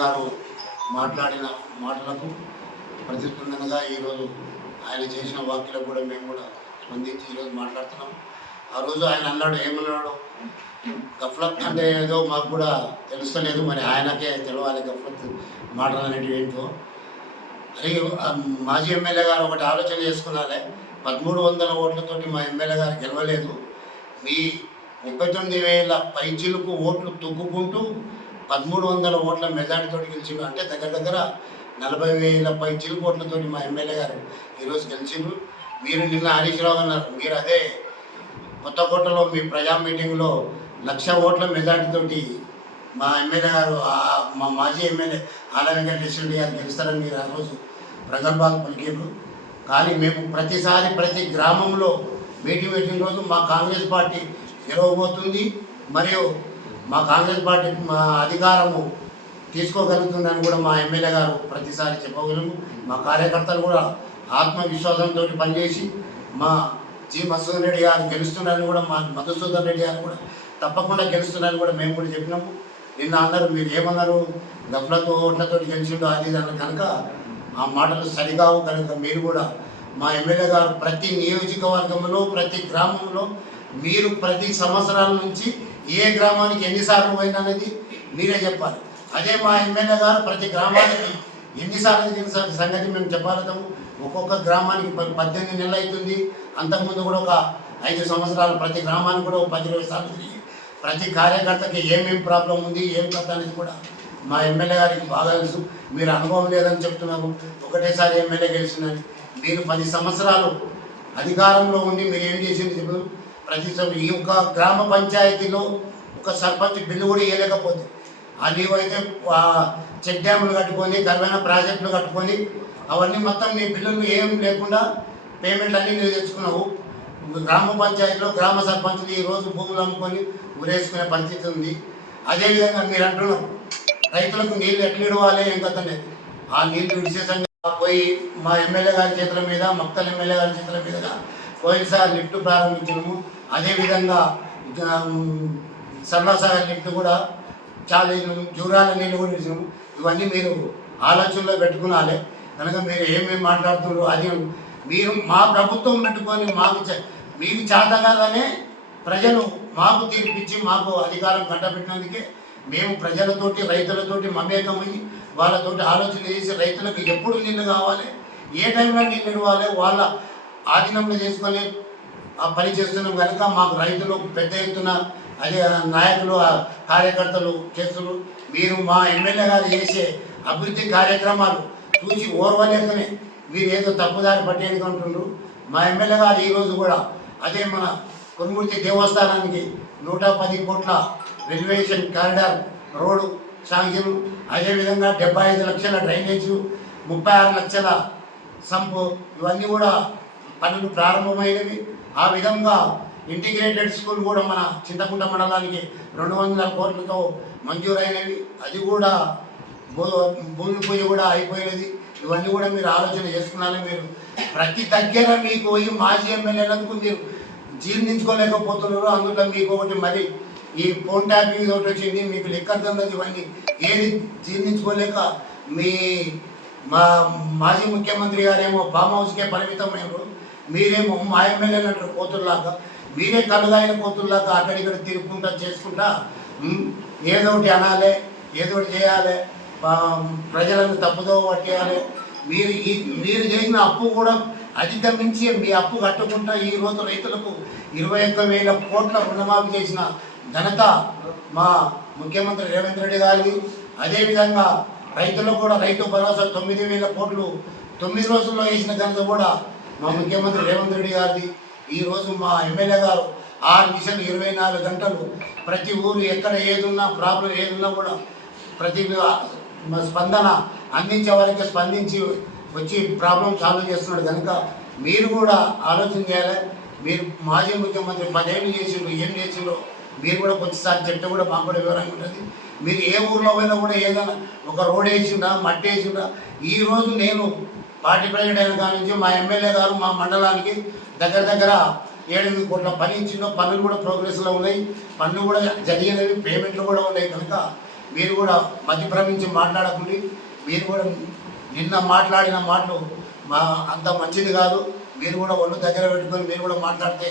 గారు మాట్లాడిన మాటలకు ప్రతిస్పందనగా ఈరోజు ఆయన చేసిన వ్యాఖ్యలకు కూడా మేము కూడా స్పందించి ఈరోజు మాట్లాడుతున్నాం. ఆ రోజు ఆయన అన్నాడు ఏమన్నాడు? గఫ్లత్ అంటే ఏదో మాకు కూడా తెలుస్తలేదు మరి ఆయనకే తెలవాలి గఫ్లత్ మాటలు అనేటివి ఏంటో. అది మాజీ ఎమ్మెల్యే గారు ఒకటి ఆలోచన చేసుకున్నారే పదమూడు వందల ఓట్లతోటి మా ఎమ్మెల్యే గారు గెలవలేదు. మీ ముప్పై తొమ్మిది వేల పైచీలకు ఓట్లు తొక్కుకుంటూ పదమూడు వందల ఓట్ల మెజార్టీతో గెలిచిండు. అంటే దగ్గర దగ్గర నలభై వేల పైచీలకు ఓట్లతో మా ఎమ్మెల్యే గారు ఈరోజు గెలిచిండ్రు మీరు నిన్న హరీష్ రావు అన్నారు. మీరు అదే కొత్తకోటలో మీ ప్రజా మీటింగ్లో లక్ష ఓట్ల మెజార్టీతోటి మా ఎమ్మెల్యే గారు మా మాజీ ఎమ్మెల్యే ఆల వెంకటేశ్వర రెడ్డి గారు గెలుస్తారని మీరు ఆ రోజు ప్రగల్భాలు పలికారు కానీ మేము ప్రతిసారి ప్రతి గ్రామంలో మీటింగ్ పెట్టిన రోజు మా కాంగ్రెస్ పార్టీ గెలవబోతుంది. మరియు మా కాంగ్రెస్ పార్టీ మా అధికారము తీసుకోగలుగుతుందని కూడా మా ఎమ్మెల్యే గారు ప్రతిసారి చెప్పగలము మా కార్యకర్తలు కూడా ఆత్మవిశ్వాసంతో పనిచేసి మా జి మధుసూదన్ రెడ్డి గారు గెలుస్తున్నారని కూడా మా మధుసూదన్ రెడ్డి గారు కూడా తప్పకుండా గెలుస్తున్నారని కూడా మేము కూడా చెప్పినాము. నిన్న అందరూ మీరు ఏమన్నారు? దఫలతో ఓట్లతో గెలిచిండో అది అన్న కనుక ఆ మాటలు సరిగావు కనుక మీరు కూడా మా ఎమ్మెల్యే గారు ప్రతి నియోజకవర్గంలో ప్రతి గ్రామంలో మీరు ప్రతి సంవత్సరాల నుంచి ఏ గ్రామానికి ఎన్నిసార్లు పోయినా అనేది మీరే చెప్పాలి. అదే మా ఎమ్మెల్యే గారు ప్రతి గ్రామానికి ఎన్నిసార్లు తెలిసిన సంగతి మేము చెప్పగలుగుతాము. ఒక్కొక్క గ్రామానికి పద్దెనిమిది నెలలు అవుతుంది. అంతకుముందు కూడా ఒక ఐదు సంవత్సరాలు ప్రతి గ్రామానికి కూడా ఒక పది ఇరవై సార్లు తిరిగి ప్రతి కార్యకర్తకి ఏమేం ప్రాబ్లం ఉంది ఏం కథ అనేది కూడా మా ఎమ్మెల్యే గారికి బాగా తెలుసు. మీరు అనుభవం లేదని చెప్తున్నారు. ఒకటేసారి ఎమ్మెల్యే గెలిచినది మీరు పది సంవత్సరాలు అధికారంలో ఉండి మీరు ఏం చేసింది చెప్పు? ప్రతి ఈ ఒక గ్రామ పంచాయతీలో ఒక సర్పంచ్ బిల్లు కూడా ఇవ్వలేకపోతే అది అయితే చెక్ డ్యాములు కట్టుకొని కరువైన ప్రాజెక్టులు కట్టుకొని అవన్నీ మొత్తం నీ బిల్లులు ఏం లేకుండా పేమెంట్లు అన్నీ నువ్వు తెచ్చుకున్నావు. గ్రామ పంచాయతీలో గ్రామ సర్పంచులు ఈ రోజు భూములు అమ్ముకొని ఊరేసుకునే పరిస్థితి ఉంది. అదేవిధంగా మీరు అంటున్నారు రైతులకు నీళ్ళు ఎట్లా ఇవ్వాలి ఏం కథనే ఆ నీళ్ళు విశేషంగా పోయి మా ఎమ్మెల్యే గారి చేతుల మీద మక్తల్ ఎమ్మెల్యే గారి చేతుల మీదుగా పోయినసారి లిఫ్ట్ ప్రారంభించినాము. అదేవిధంగా సర్వసాగర్ లిఫ్ట్ కూడా చాలా జూరాల నీళ్ళు కూడా ఇచ్చినాము ఇవన్నీ మీరు ఆలోచనలో పెట్టుకునాలి. కనుక మీరు ఏమేమి మాట్లాడుతున్నారు అది మీరు మా ప్రభుత్వం పెట్టుకొని మాకు చే- మీకు చేత కాదనే ప్రజలు మాకు తీర్పిచ్చి మాకు అధికారం కట్టబెట్టినందుకే మేము ప్రజలతోటి రైతులతోటి మమేకమై వాళ్ళతోటి ఆలోచన చేసి రైతులకు ఎప్పుడు నీళ్ళు కావాలి ఏ టైంలో నీళ్ళు ఇవ్వాలి వాళ్ళ ఆధీనంలో చేసుకొని ఆ పని చేస్తున్నాం కనుక మాకు రైతులు పెద్ద ఎత్తున అదే నాయకులు కార్యకర్తలు చేస్తున్నారు. మీరు మా ఎమ్మెల్యే గారు చేసే అభివృద్ధి కార్యక్రమాలు చూసి ఓర్వలేకనే మీరు ఏదో తప్పుదారి పట్టేది అంటుండ్రు మా ఎమ్మెల్యే గారు ఈరోజు కూడా అదే మన కొనుమూర్తి దేవస్థానానికి నూట పది కోట్ల రిజర్వేషన్ కారిడార్ రోడ్డు శాంక్షన్ అదేవిధంగా డెబ్బై ఐదు లక్షల డ్రైనేజు ముప్పై ఆరు లక్షల సంపు ఇవన్నీ కూడా పనులు ప్రారంభమైనవి. ఆ విధంగా ఇంటిగ్రేటెడ్ స్కూల్ కూడా మన చింతకుంట మండలానికి రెండు వందల కోట్లతో మంజూరైనవి అది కూడా భూ- భూమి పూజ కూడా అయిపోయినది. ఇవన్నీ కూడా మీరు ఆలోచన చేసుకున్నారని మీరు? ప్రతి దగ్గర మీకు పోయి మాజీ ఎమ్మెల్యేలకు మీరు జీర్ణించుకోలేకపోతున్నారు అందులో మీకు ఒకటి మరి ఈ ఫోన్ ట్యాపింగ్ ఒకటి వచ్చింది. మీకు లెక్కర్ ఇవన్నీ. ఏది జీర్ణించుకోలేక మీ మా మాజీ ముఖ్యమంత్రి గారేమో ఫామ్ హౌస్కే పరిమితమైనప్పుడు మీరేమో మా ఎమ్మెల్యేలు అంటారు కోతుల్లాగా మీరే కలుగాయన కోతుల్లాగా అక్కడిక్కడ తిరుగుకుంటా చేసుకుంటా ఏదో ఒకటి అనాలి ఏదో ఒకటి చేయాలి ప్రజలను తప్పుదో పట్టేయాలి. మీరు ఈ మీరు చేసిన అప్పు కూడా అధిగమించి మీ అప్పు కట్టకుండా ఈ రోజు రైతులకు ఇరవై ఒక్క వేల కోట్ల రుణమాఫీ చేసిన ఘనత మా ముఖ్యమంత్రి రేవంత్ రెడ్డి గారికి అదేవిధంగా రైతులకు కూడా రైతు భరోసా తొమ్మిది వేల కోట్లు తొమ్మిది రోజుల్లో వేసిన ఘనత కూడా మా ముఖ్యమంత్రి రేవంత్ రెడ్డి గారిది. ఈరోజు మా ఎమ్మెల్యే గారు ఆరు మిషన్ ఇరవై నాలుగు గంటలు ప్రతి ఊరు ఎక్కడ ఏదున్నా ప్రాబ్లం ఏదున్నా కూడా ప్రతి స్పందన అందించే వారికి స్పందించి వచ్చి ప్రాబ్లం సాల్వ్ చేస్తున్నాడు. కనుక మీరు కూడా ఆలోచన చేయాలి. మీరు మాజీ ముఖ్యమంత్రి పదేళ్ళు చేసిండ్రు ఏం చేసిండ్రు మీరు కూడా కొద్దిసారి చెప్తే కూడా మాకు కూడా వివరంగా ఉంటుంది. మీరు ఏ ఊర్లో పోయినా కూడా ఏదైనా ఒక రోడ్ వేసిండా మట్టి వేసిండా ఈరోజు నేను పార్టీ ప్రెసిడెంట్ అయిన నుంచి మా ఎమ్మెల్యే గారు మా మండలానికి దగ్గర దగ్గర ఏడెనిమిది కోట్ల పని ఇచ్చిందో పనులు కూడా ప్రోగ్రెస్లో ఉన్నాయి. పనులు కూడా జరిగినవి పేమెంట్లు కూడా ఉన్నాయి కనుక మీరు కూడా మధ్యప్రమించి మాట్లాడకండి. మీరు కూడా నిన్న మాట్లాడిన మాటలు మా అంత మంచిది కాదు. మీరు కూడా ఒళ్ళు దగ్గర పెట్టుకొని మీరు కూడా మాట్లాడితే